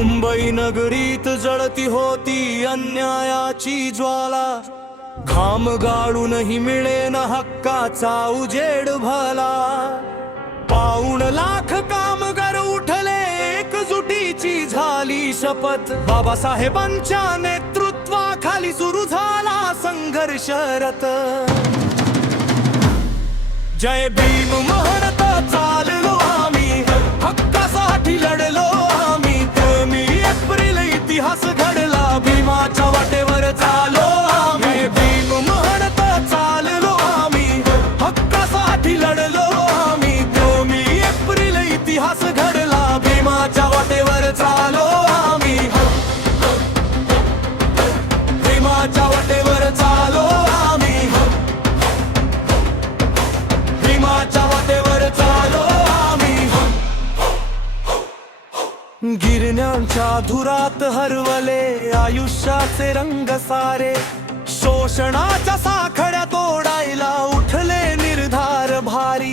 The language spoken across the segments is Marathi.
मुंबई नगरीत जळती होती अन्यायाची ज्वाला, घाम गाळूनही मिळेन हक्काचा उजेड भला। 2.25 लाख कामगार उठले, एकजुटीची झाली शपथ, बाबासाहेबांच्या नेतृत्वाखाली सुरू झाला संघर्षरत। जय भीम म्हणत चाललो आम्ही, हक्कासाठी लढलो आम्ही। 3 एप्रिल इतिहास घडला, भीमाच्या वाटेवर चालो आम्ही। भीम म्हणत चाललो आम्ही, हक्कासाठी लढलो आम्ही। 3 एप्रिल इतिहास घडला, भीमाच्या वाटेवर चालो आम्ही। भीमाच्या वाटेवर चालो आम्ही, भीमाच्या वाटेवर चालो आम्ही। गिरण्यांच्या धुरात हरवले आयुष्याचे रंग सारे, शोषणाच्या साखळ्या तोडायला उठले निर्धार भारी।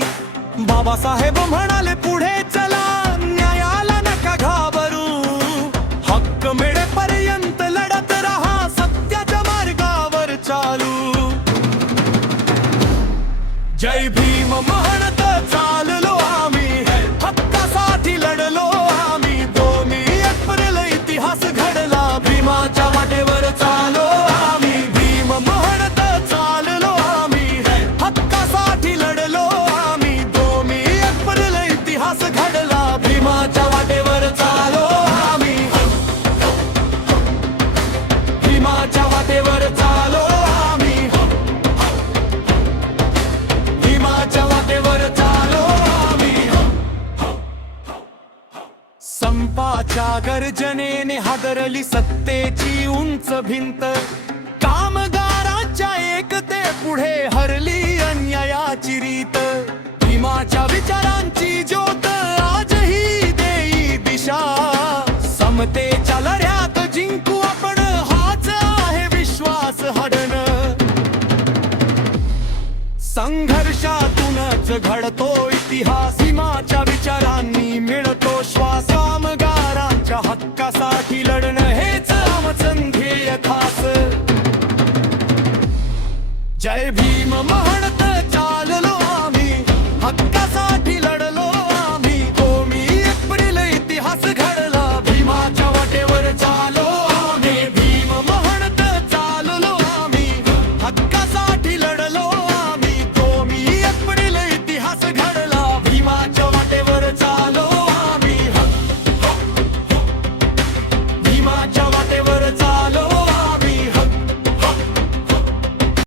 बाबासाहेब म्हणाले पुढे चला, न्यायाला नका घाबरू, हक्क मिळेपर्यंत लढत रहा, सत्याच्या मार्गावर चालू। जय भीम म्हणत चाललो आम्ही, हक्कासाठी लढलो आम्ही। 2 एप्रिल इतिहास घडला, भीमाच्या वाटेवर चालो आम्ही। भीम म्हणत चाललो आम्ही, हक्कासाठी लढलो आम्ही। 2 एप्रिल इतिहास घडला, भीमाच्या वाटेवर चालो आम्ही। भीमाच्या वाटेवर चालो आम्ही, भीमाच्या वाटेवर चालो आम्ही। संपाच्या गर्जनेने हादरली सत्तेची उंच भिंत, कामगारांच्या एकते पुढे हरली अन्यायाची रीत। भीमाच्या विचारांची ज्योत आजही देई दिशा, समतेच्या लढ्यात जिंकू आपण, हाच आहे विश्वास हडण। संघर्षातूनच घडतो इतिहास, भीमाच्या विचारांनी